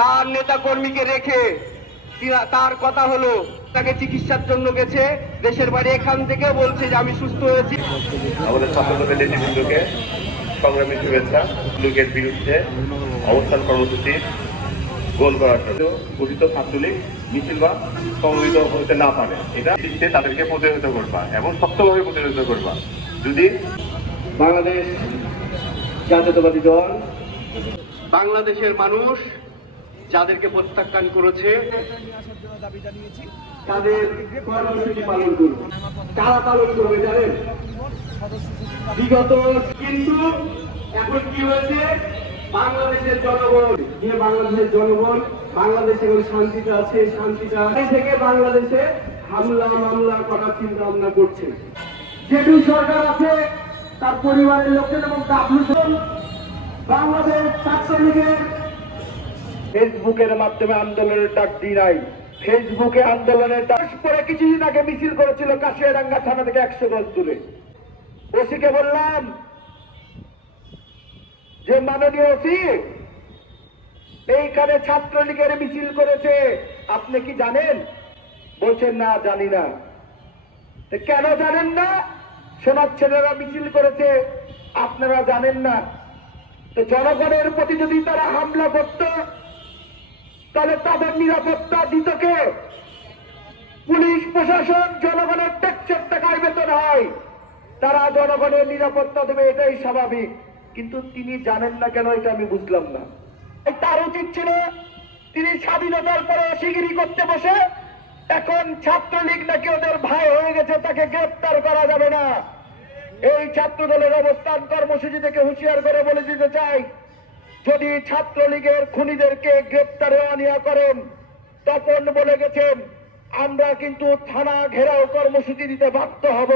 তার নেতা কর্মীকে রেখে তার কথা হলো, তাকে চিকিৎসার জন্য গেছে, দেশের বাড়ি এখান থেকে বলছে যে আমি সুস্থ হয়েছি। আমাদের ছাত্রদলের নেতৃবৃন্দকে সংগ্রামী শুভেচ্ছা, লোকের বিরুদ্ধে অবস্থান কর্মসূচি গোল করার জন্য গঠিত ছাত্রলীগ মিছিল বা সমবেত হতে না পারে। এটা দিচ্ছে তাদেরকে প্রতিহত করবা এবং শক্তভাবে প্রতিহত করবা। যদি বাংলাদেশ জাতীয়তাবাদী দল বাংলাদেশের মানুষ যাদেরকে প্রত্যাখ্যান করেছে, তাদের কর্মসূচি পালন করবে কারা পালন করবে জানেন? বিগত কিন্তু এখন কি হয়েছে? বাংলাদেশের জনগণ, যে বাংলাদেশের জনগণ, বাংলাদেশে এখন শান্তিতে আছে শান্তিটা থেকে বাংলাদেশে হামলা, মামলা করার চিন্তা ভাবনা করছে। যেটু সরকার আছে, তার পরিবারের লোকজন এবং বাংলাদেশ ছাত্রলীগের ফেসবুকের মাধ্যমে আন্দোলনের ডাক দিই নাই। ফেসবুকে আন্দোলনের ডাক পরে কিছুদিন আগে মিছিল করেছিল কাশিয়াডাঙ্গা থানা থেকে একশো গজ দূরে ওসিকে বললাম যে, মাননীয় ওসি, এইখানে ছাত্রলীগের মিছিল করেছে। আপনি কি জানেন? বলছেন না, জানি না। কেন জানেন না? সোনার ছেলেরা মিছিল করেছে, আপনারা জানেন না। তো জনগণের প্রতি যদি তারা হামলা করত তাহলে তাদের নিরাপত্তা দিত কে? পুলিশ, প্রশাসন, জনগণের ট্যাক্সের টাকায় বেতন হয়। তারা জনগণের নিরাপত্তা দেবে, এটাই স্বাভাবিক। কিন্তু তিনি জানেন না কেন, এটা আমি বুঝলাম না। তার উচিত ছিল, তিনি স্বাধীনতার পরে শিগিরি করতে বসে, এখন ছাত্রলীগ নাকি ওদের ভাই হয়ে গেছে, তাকে গ্রেপ্তার করা যাবে না। এই ছাত্র দলের অবস্থান কর্মসূচি থেকে হুঁশিয়ার করে বলে দিতে চাই। যদি ছাত্রলীগের খুনিদেরকে গ্রেপ্তারে অনিয়া করেন, তপন বলে গেছেন, আমরা কিন্তু থানা ঘেরাও কর্মসূচি দিতে বাধ্য হব।